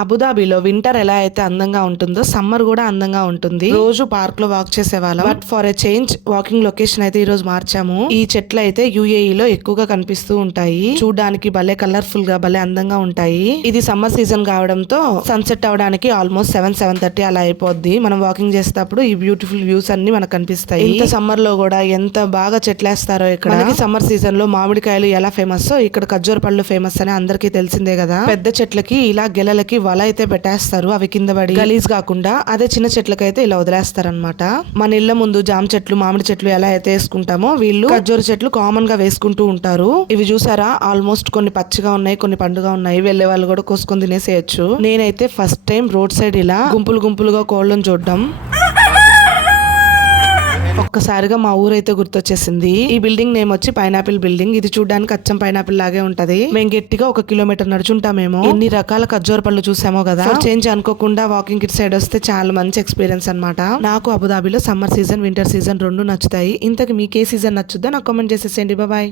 అబుదాబిలో winter ఎలా అయితే అందంగా ఉంటుందో సమ్మర్ కూడా అందంగా ఉంటుంది. రోజు పార్క్ లో వాక్ చేసేవాళ్ళం. But for a change walking location అయితే ఈ రోజు మార్చాము. ఈ చెట్లు అయితే యుఏఈ లో ఎక్కువగా కనిపిస్తూ ఉంటాయి. చూడడానికి భలే కలర్ఫుల్ గా భలే అందంగా ఉంటాయి. ఇది సమ్మర్ సీజన్ కావడంతో సన్సెట్ అవడానికి ఆల్మోస్ట్ 7:30 అలా అయిపోద్ది. మనం వాకింగ్ చేసేటప్పుడు ఈ బ్యూటిఫుల్ వ్యూస్ అన్ని మనకు కనిపిస్తాయి. ఇంత సమ్మర్ లో కూడా ఎంత బాగా చెట్లేస్తారో ఇక్కడ. మనకి సమ్మర్ సీజన్ లో మామిడికాయలు ఎలా ఫేమస్ ఇక్కడ ఖర్జూర పళ్ళు ఫేమస్ అని అందరికీ తెలిసిందే కదా. పెద్ద చెట్లకి ఇలా గెలలకి వల అయితే పెట్టేస్తారు, అవి కింద పడి గలీజ్ కాకుండా. అదే చిన్న చెట్లకైతే ఇలా వదిలేస్తారనమాట. మన ఇళ్ల ముందు జామ చెట్లు మామిడి చెట్లు ఎలా అయితే వేసుకుంటామో వీళ్ళు ఖర్జూర చెట్లు కామన్ గా వేసుకుంటూ ఉంటారు. ఇవి చూసారా, ఆల్మోస్ట్ కొన్ని పచ్చిగా ఉన్నాయి, కొన్ని పండుగా ఉన్నాయి. వెళ్లే వాళ్ళు కూడా కోసుకొని తినేసేయచ్చు. నేనైతే ఫస్ట్ టైం రోడ్ సైడ్ ఇలా గుంపులు గుంపులుగా కోళ్ళను చూడడం ఒక్కసారిగా మా ఊరైతే గుర్తొచ్చేసింది. ఈ బిల్డింగ్ నేమ్ వచ్చి పైనాపిల్ బిల్డింగ్. ఇది చూడడానికి అచ్చం పైనాపిల్ లాగే ఉంటది. మేము గట్టిగా 1 కిలోమీటర్ నడుచుంటామేమో. ఎన్ని రకాల ఖర్జూర పళ్ళు చూసామో కదా. చేంజ్ అనుకోకుండా వాకింగ్ ఇట్ సైడ్ వస్తే చాలా మంచి ఎక్స్పీరియన్స్ అన్నమాట. నాకు అబుదాబిలో సమ్మర్ సీజన్ వింటర్ సీజన్ 2 నచ్చుతాయి. ఇంతకు మీకు ఏ సీజన్ నచ్చుద్దో నాకు కామెంట్ చేసేసేయండి. బాయ్.